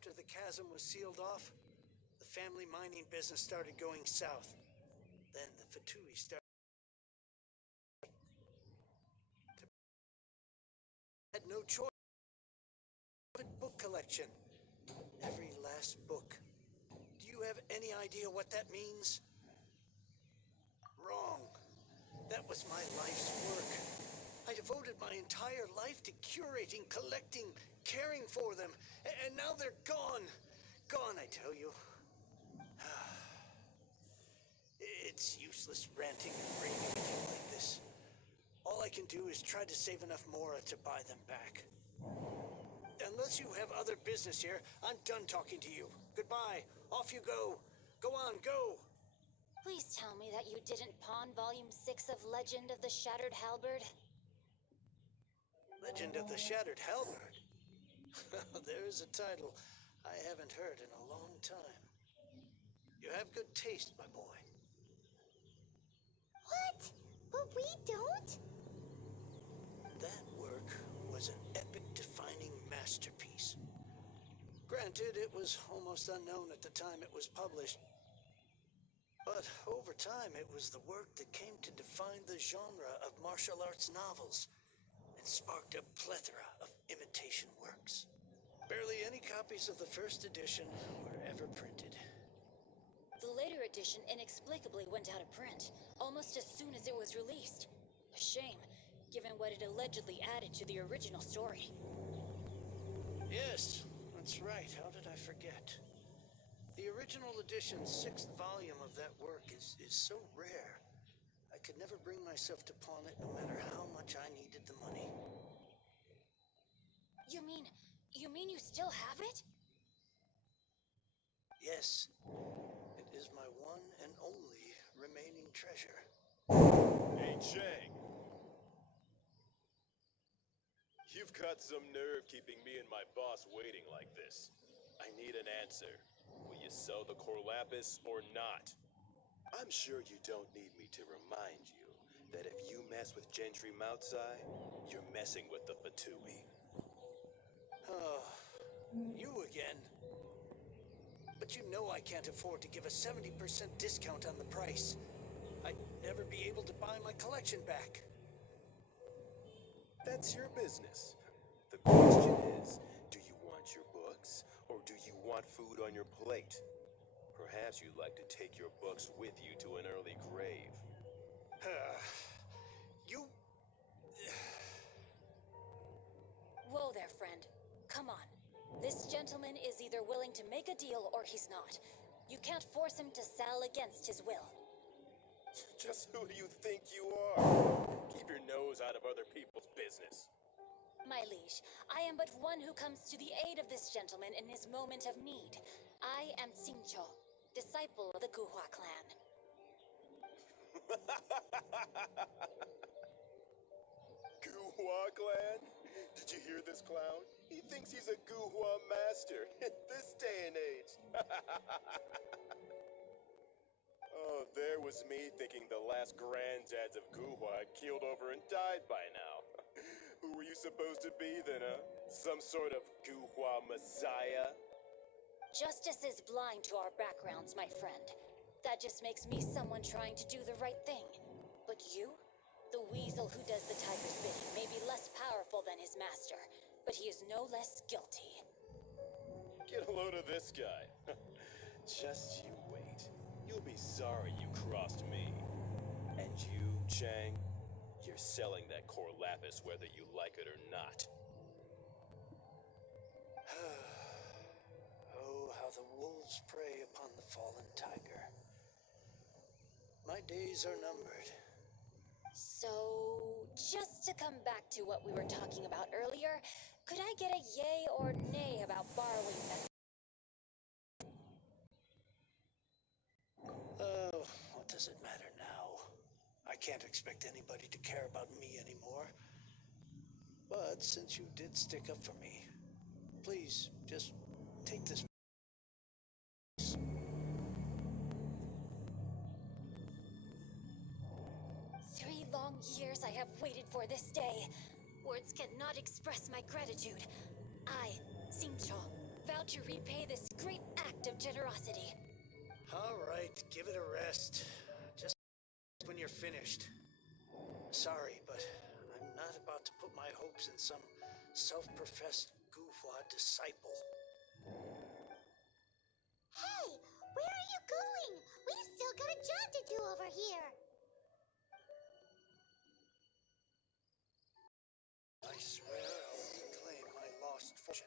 After the chasm was sealed off, the family mining business started going south. Then the Fatui started. Had no choice. Book collection. Every last book. Do you have any idea what that means? Wrong. That was my life's work. I devoted my entire life to curating, collecting, caring for them. And now they're gone. Gone, I tell you. It's useless ranting and raving at you like this. All I can do is try to save enough Mora to buy them back. Unless you have other business here, I'm done talking to you. Goodbye. Off you go. Go on, go. Please tell me that you didn't pawn Volume 6 of Legend of the Shattered Halberd. Legend of the Shattered Halberd? There's a title I haven't heard in a long time. You have good taste, my boy. What? But we don't? That work was an epic-defining masterpiece. Granted, it was almost unknown at the time it was published. But over time, it was the work that came to define the genre of martial arts novels and sparked a plethora of imitation works. Barely any copies of the first edition were ever printed. The later edition inexplicably went out of print, almost as soon as it was released. A shame, given what it allegedly added to the original story. Yes, that's right. How did I forget? The original edition's 6th volume of that work is so rare. I could never bring myself to pawn it no matter how much I needed the money. You mean you still have it? Yes. It is my one and only remaining treasure. Hey, Chang. You've got some nerve keeping me and my boss waiting like this. I need an answer. Will you sell the Corlapis or not? I'm sure you don't need me to remind you that if you mess with Gentry Moutsai, you're messing with the Fatui. Oh, you again. But you know I can't afford to give a 70% discount on the price. I'd never be able to buy my collection back. That's your business. The question is, do you want your books, or do you want food on your plate? Perhaps you'd like to take your books with you to an early grave. You... Whoa there, friend. Come on. This gentleman is either willing to make a deal or he's not. You can't force him to sell against his will. Just who do you think you are? Keep your nose out of other people's business. My liege, I am but one who comes to the aid of this gentleman in his moment of need. I am Xingqiu, disciple of the Guhua clan. Guhua clan? Did you hear this clown? He thinks he's a Guhua master in this day and age. Oh, there was me thinking the last granddads of Guhua had keeled over and died by now. Who were you supposed to be then, huh? Some sort of Guhua messiah? Justice is blind to our backgrounds, my friend. That just makes me someone trying to do the right thing. But you? The weasel who does the tiger's bidding may be less powerful than his master, but he is no less guilty. Get a load of this guy. Just you wait. You'll be sorry you crossed me. And you, Chang, you're selling that Corlapis whether you like it or not. Oh, how the wolves prey upon the fallen tiger. My days are numbered. So, just to come back to what we were talking about earlier, could I get a yay or nay about borrowing that? Oh, what does it matter now? I can't expect anybody to care about me anymore. But since you did stick up for me, please, just take this. 3 long years I have waited for this day. Words cannot express my gratitude. I, Xingqiu, vow to repay this great act of generosity. All right, give it a rest. Just when you're finished. Sorry, but I'm not about to put my hopes in some self-professed goofwad disciple. Hey, where are you going? We've still got a job to do over here. I swear I'll reclaim my lost fortune.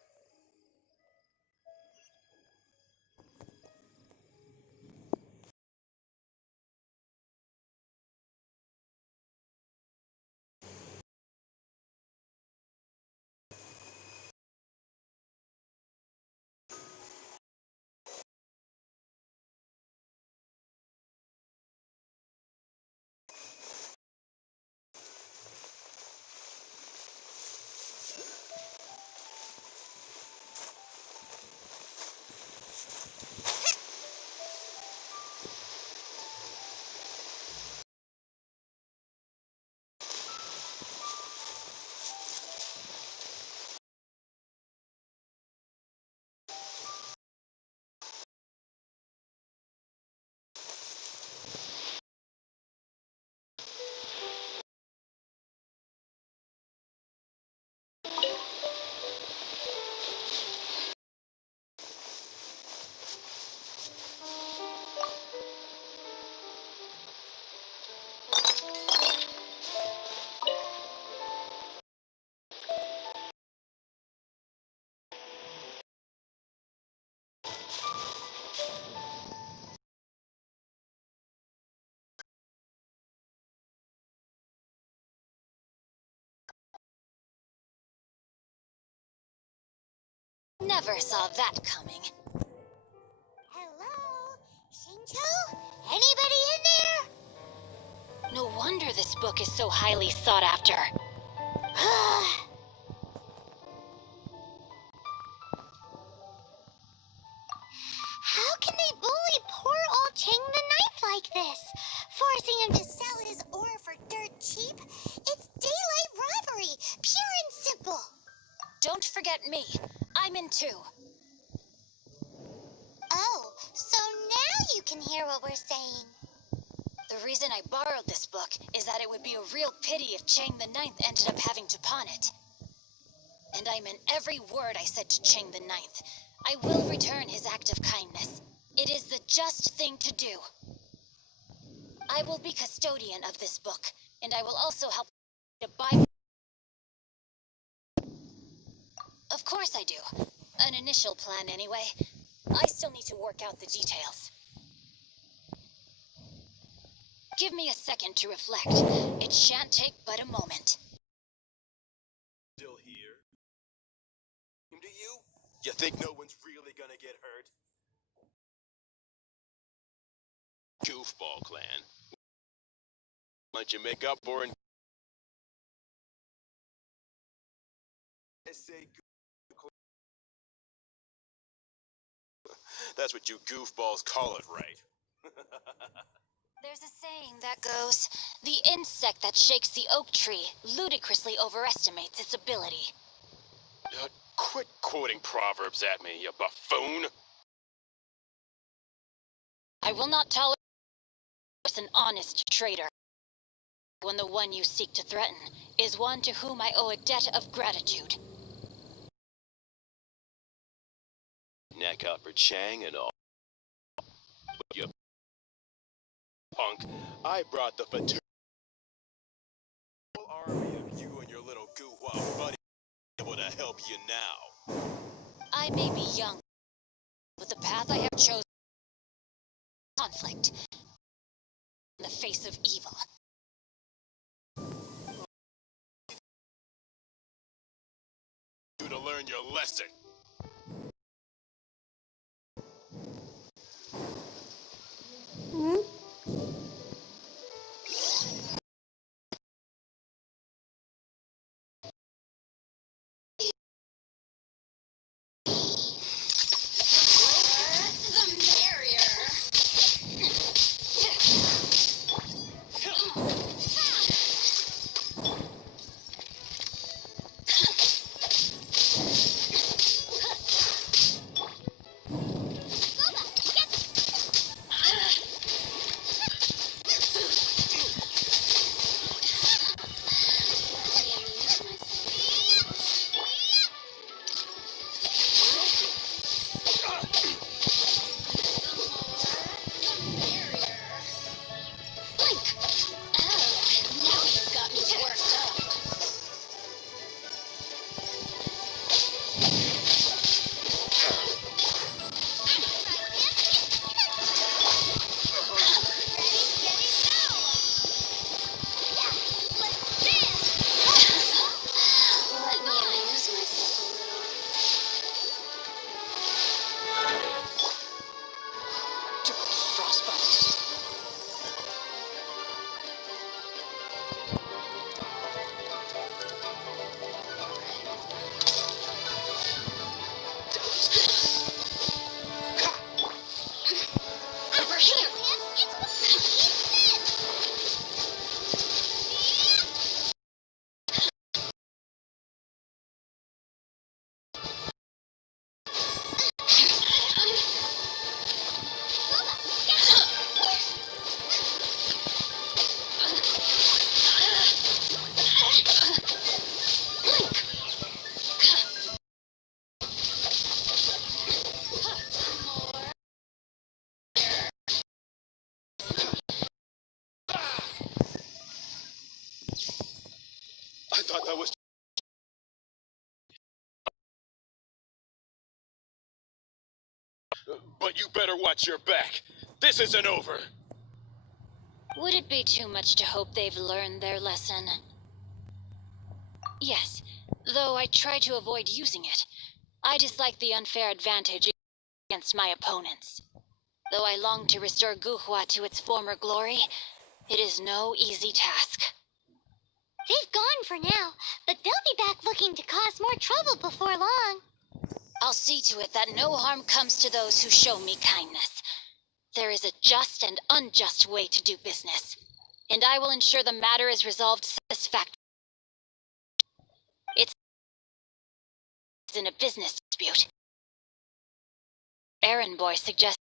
Never saw that coming. Hello? Shincho? Anybody in there? No wonder this book is so highly sought after. How can they bully poor old Chang the Ninth like this? Forcing him to sell his ore for dirt cheap? It's daylight robbery, pure and simple. Don't forget me. I'm in too. Oh, so now you can hear what we're saying. The reason I borrowed this book is that it would be a real pity if Chang the Ninth ended up having to pawn it. And I meant every word I said to Chang the Ninth. I will return his act of kindness. It is the just thing to do. I will be custodian of this book, and I will also help to buy. Of course I do. An initial plan anyway. I still need to work out the details. Give me a second to reflect. It shan't take but a moment. Still here? Do you? You think no one's really gonna get hurt? Goofball clan. Why don't you make up for it? I say that's what you goofballs call it, right? There's a saying that goes, the insect that shakes the oak tree ludicrously overestimates its ability. Quit quoting proverbs at me, you buffoon! I will not tolerate an honest traitor when the one you seek to threaten is one to whom I owe a debt of gratitude. Neck out for Chang and all. You punk, I brought the whole army of you and your little goo-wah buddy able to help you now. I may be young, but the path I have chosen is conflict in the face of evil. You to learn your lesson. But you better watch your back. This isn't over. Would it be too much to hope they've learned their lesson? Yes, though I try to avoid using it. I dislike the unfair advantage against my opponents. Though I long to restore Guhua to its former glory, it is no easy task. They've gone for now, but they'll be back looking to cause more trouble before long. I'll see to it that no harm comes to those who show me kindness. There is a just and unjust way to do business, and I will ensure the matter is resolved satisfactorily. It's in a business dispute. Errand boy suggests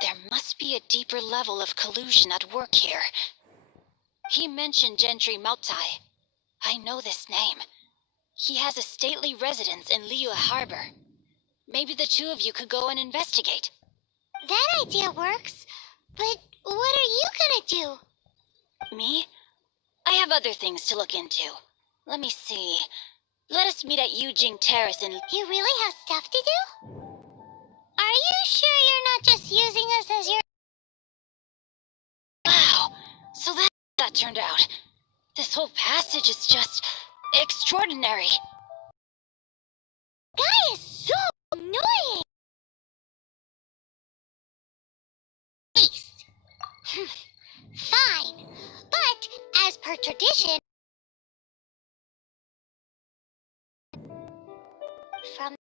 there must be a deeper level of collusion at work here. He mentioned Gentry Mautai. I know this name. He has a stately residence in Liyue Harbor. Maybe the two of you could go and investigate. That idea works, but what are you gonna do? Me? I have other things to look into. Let me see. Let us meet at Yujing Terrace in... You really have stuff to do? Are you sure you're not just using us as your... Wow, so that's how that turned out. This whole passage is just extraordinary. Guy is so annoying! Beast. Fine, but as per tradition, from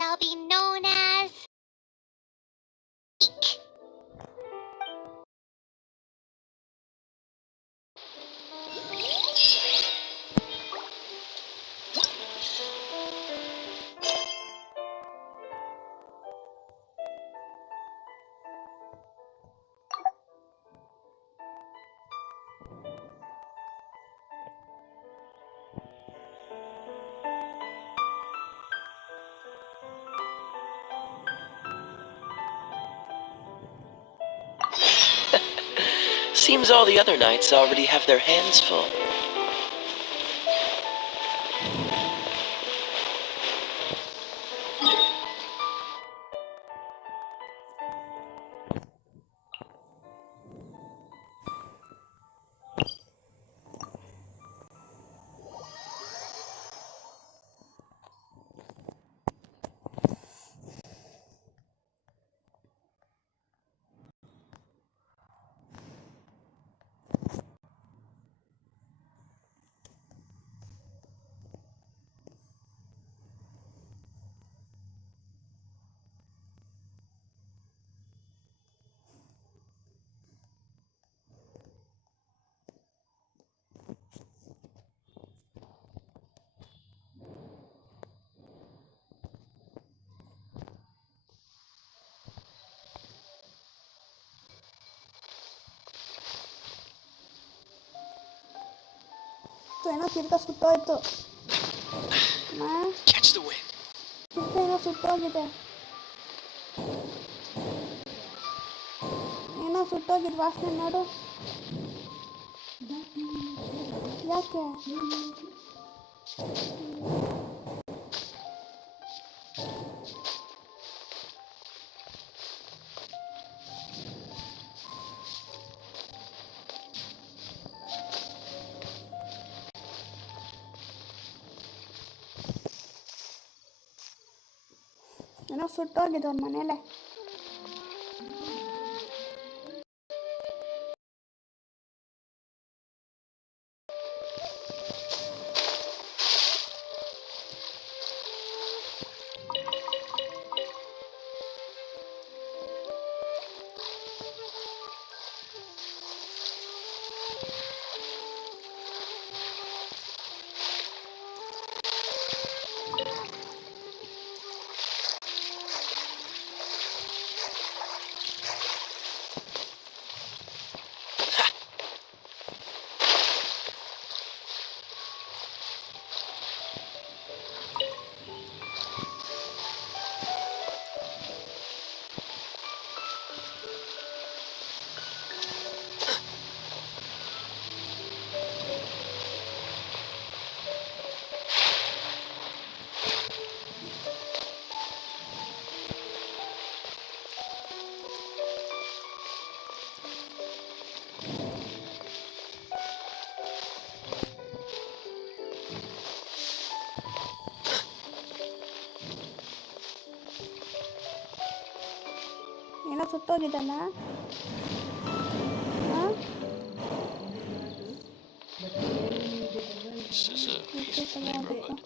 shall be known as Eek. Seems all the other knights already have their hands full. ಏನೋ ತಿರ್ಗಾ ಸುಟ್ಟೋಯ್ತು. Catch the wind. ಏನೋ ಸುಟ್ಟೋಗಿದೆ. ಏನೋ ಸುಟ್ಟೋಗಿದ್ ವಾಸನೆ ನೋಡು. ಯಾಕೆ? ಏನೋ ಸುಟ್ಟೋಗಿದೆ ಅವ್ರ ಮನೇಲೆ. ಸುಟ್ಟೋಗಿದ್ದಾನ? This is a peaceful neighborhood.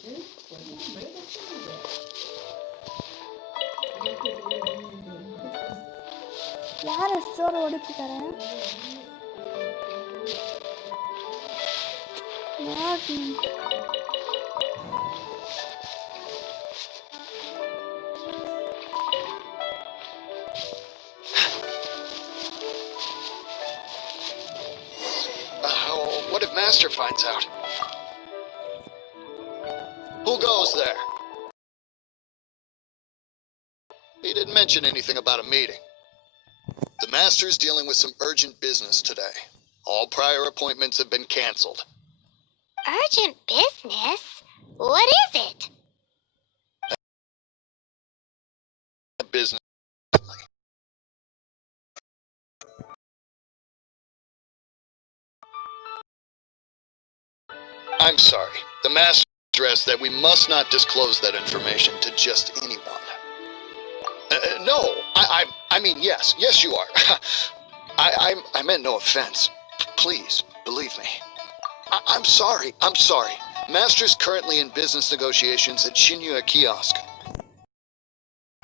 ಯಾರು ಜೋರು ಹೊಡಿತಿದ್ದಾರೆ? ನೋಡಿ. What if Master finds out? Who goes there? He didn't mention anything about a meeting. The Master's dealing with some urgent business today. All prior appointments have been canceled. Urgent business? What is it? Business. I'm sorry. The Master stressed that we must not disclose that information to just anyone. No, I mean, yes, you are. I meant no offense. Please, believe me. I'm sorry. Master's currently in business negotiations at Shinya Kiosk.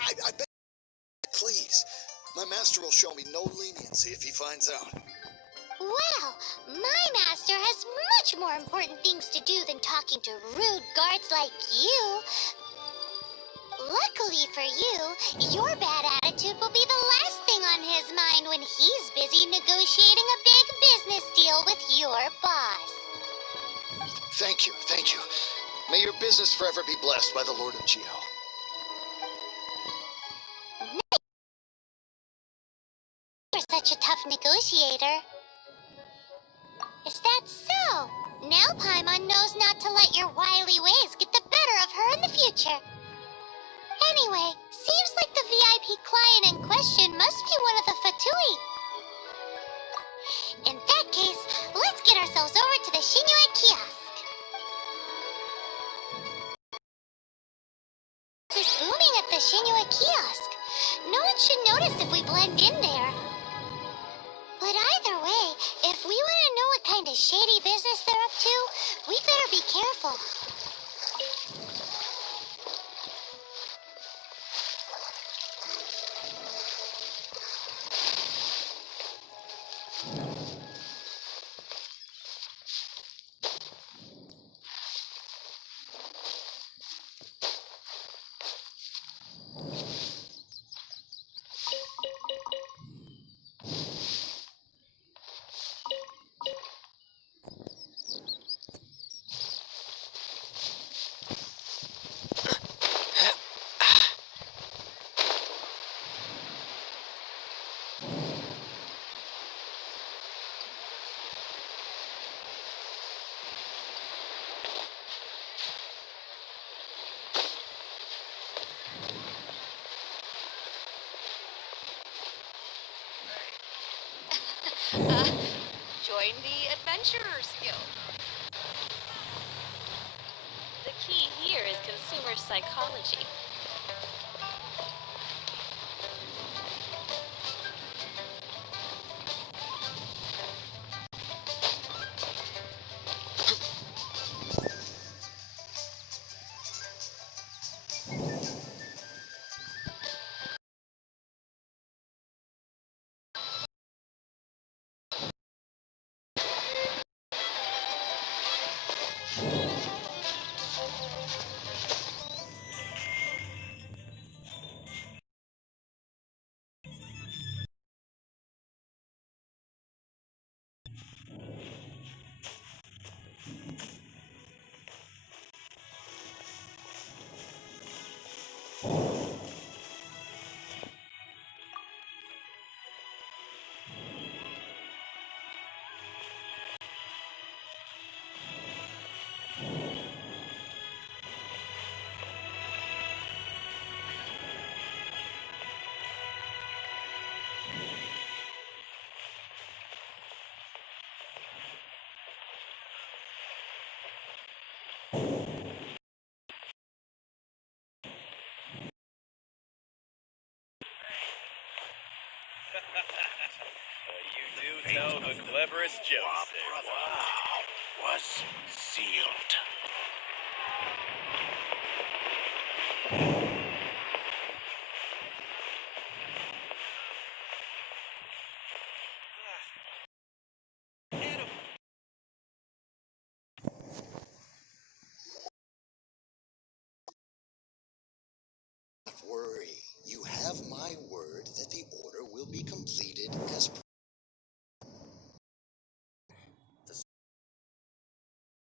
I beg, please. My master will show me no leniency if he finds out. Well, my master has much more important things to do than talking to rude guards like you. Luckily for you, your bad attitude will be the last thing on his mind when he's busy negotiating a big business deal with your boss. Thank you. May your business forever be blessed by the Lord of Geo. You're such a tough negotiator. Is that so? Now Paimon knows not to let your wily ways get the better of her in the future. Anyway, seems like the VIP client in question must be one of the Fatui. In that case, let's get ourselves over to the Shinya Kiosk. It's booming at the Shinya Kiosk. No one should notice if we blend in there. But either way, if we want to know what kind of shady business they're up to, we better be careful. Join the Adventurers Guild. The key here is consumer psychology. You do tell the cleverest jokes there. Was sealed. Don't worry. You have my word that the order will be completed as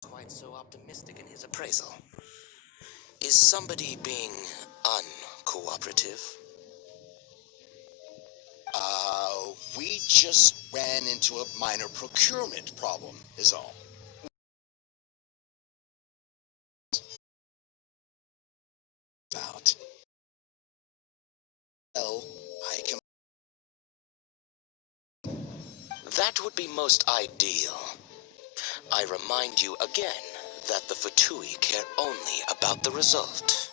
Quite so optimistic in his appraisal. Is somebody being uncooperative? We just ran into a minor procurement problem, is all. About. Well, I can. That would be most ideal. I remind you again that the Fatui care only about the result.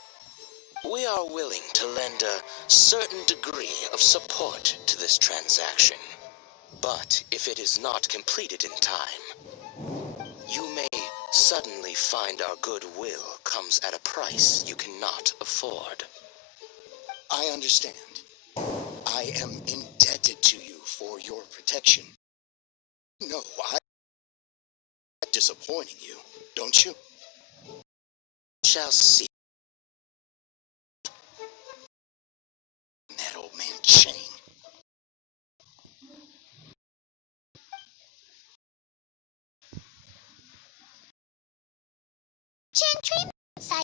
We are willing to lend a certain degree of support to this transaction. But if it is not completed in time, you may suddenly find our goodwill comes at a price you cannot afford. I understand. I am indebted to you for your protection. No, I'm disappointing you, don't you? Shall see. That old man Chang. Gentry side.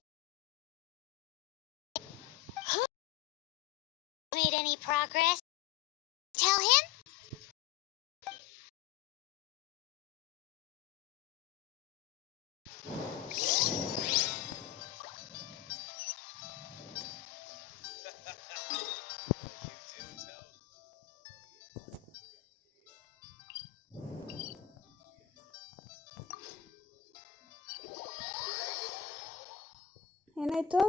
Who made any progress? Tell him? ಏನಾಯ್ತು?